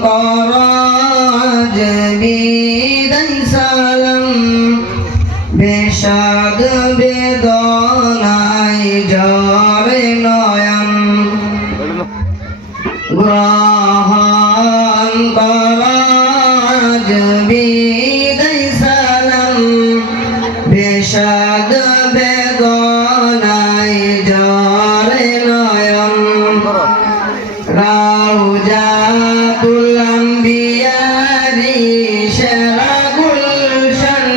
করাজ বিদায় সালাম বেশাদ বেদনায় জরে নয়ন গ্রহণ করাজ বিদায় সালাম বেশাদ বেদনায় জরে নয়ন রাউজাতুল আম্বিয়ারি সেরা গুলশান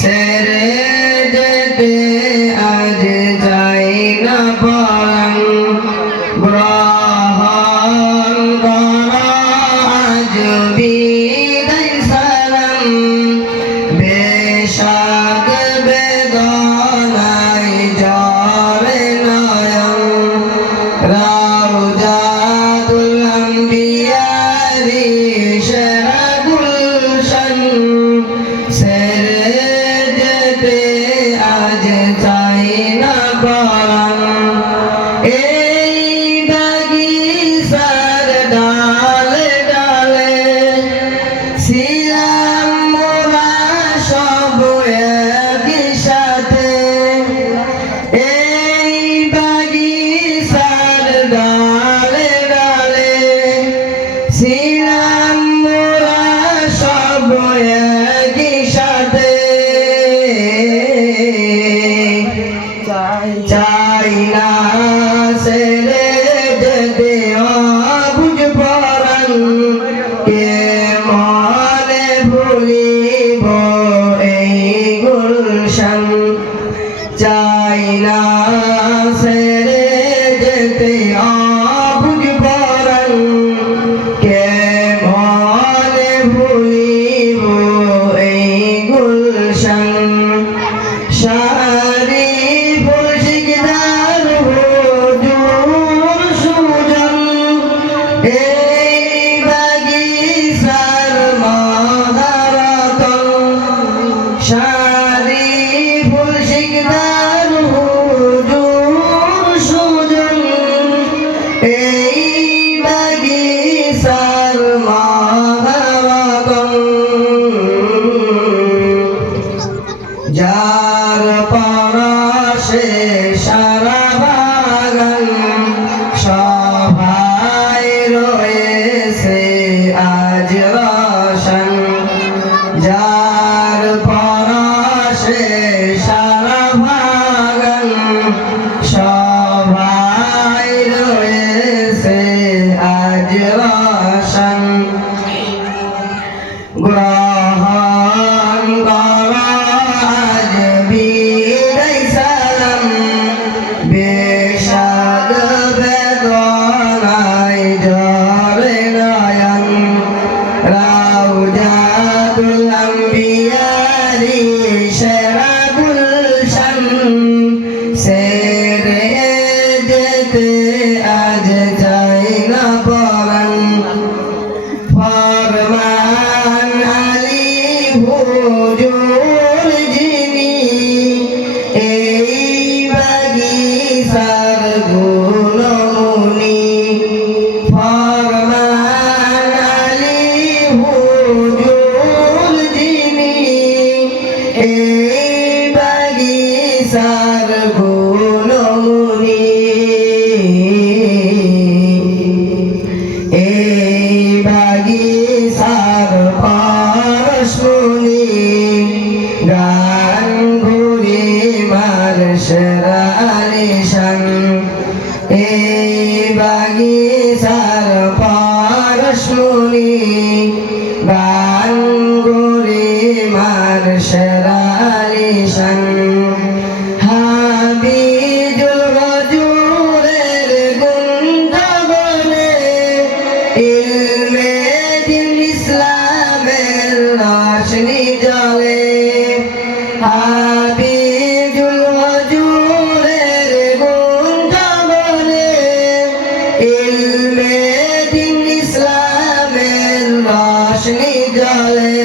সেরে যেতে আজ যাই না পরাণ গ্রহণ করা আজ বিদায় সালাম বেশাদ বেদনায় জরে নয়ন রাউজাতুল আম্বিয়ারি সেরা গুলশান সেরে যেতে আজ চাই না পরাণ এই বাগিচার ডালে ডালে ছিলাম মোরা সব একই সাথে এই বাগিচার ডালে ডালে ছিলাম মোরা সব একই সাথে চাই না ছেড়ে যেতে অবুঝ পরাণ কে মনে ভুলিব এই গুলশান চাই না ছেড়ে যেতে অবুঝ পরাণ কে মনে ভুলিব এই গুলশান সারি ফুলশিকদার হুজুর সুজন এই বাগিচার মহারতন সারি ফুলশিকদার হুজুর সুজন এই বাগিচার মহারতন যার পরশে সারা বাগান সবাই রয়েছে আজ রোশন যার পরশে সারা বাগান সবাই রয়েছে আজ রোশন গ্রহণ করা আজ বিদায় সালাম বেশাদ বেদনায় জরে নয়ন রাউজাতুল আম্বিয়ারি সেরা গুলশান সেরে যেতে আজ চাই না পরাণ ফরমান আলী হুজুর যিনি এই বাগিচার গুণমণি ফরমান আলী হুজুর যিনি এই বাগিচার গুণমণি এই বাগিচার পরশমণি গান ঘুরি মার সেরা আলিশান এই বাগিচার পরশমণি গান ঘুরি মার সেরা আলিশান হাবিজুল গজুরের গুঞ্জবনে ইলমে দিন ইসলামের রোশনি জ্বলে হাবিজুল গজুরের গুঞ্জবনে ইলমে দিন ইসলামের রোশনি জ্বলে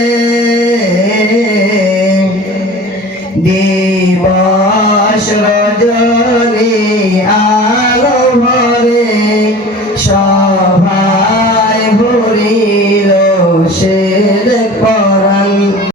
দিবস রজনী আলো ভরে সভায় ভরে সে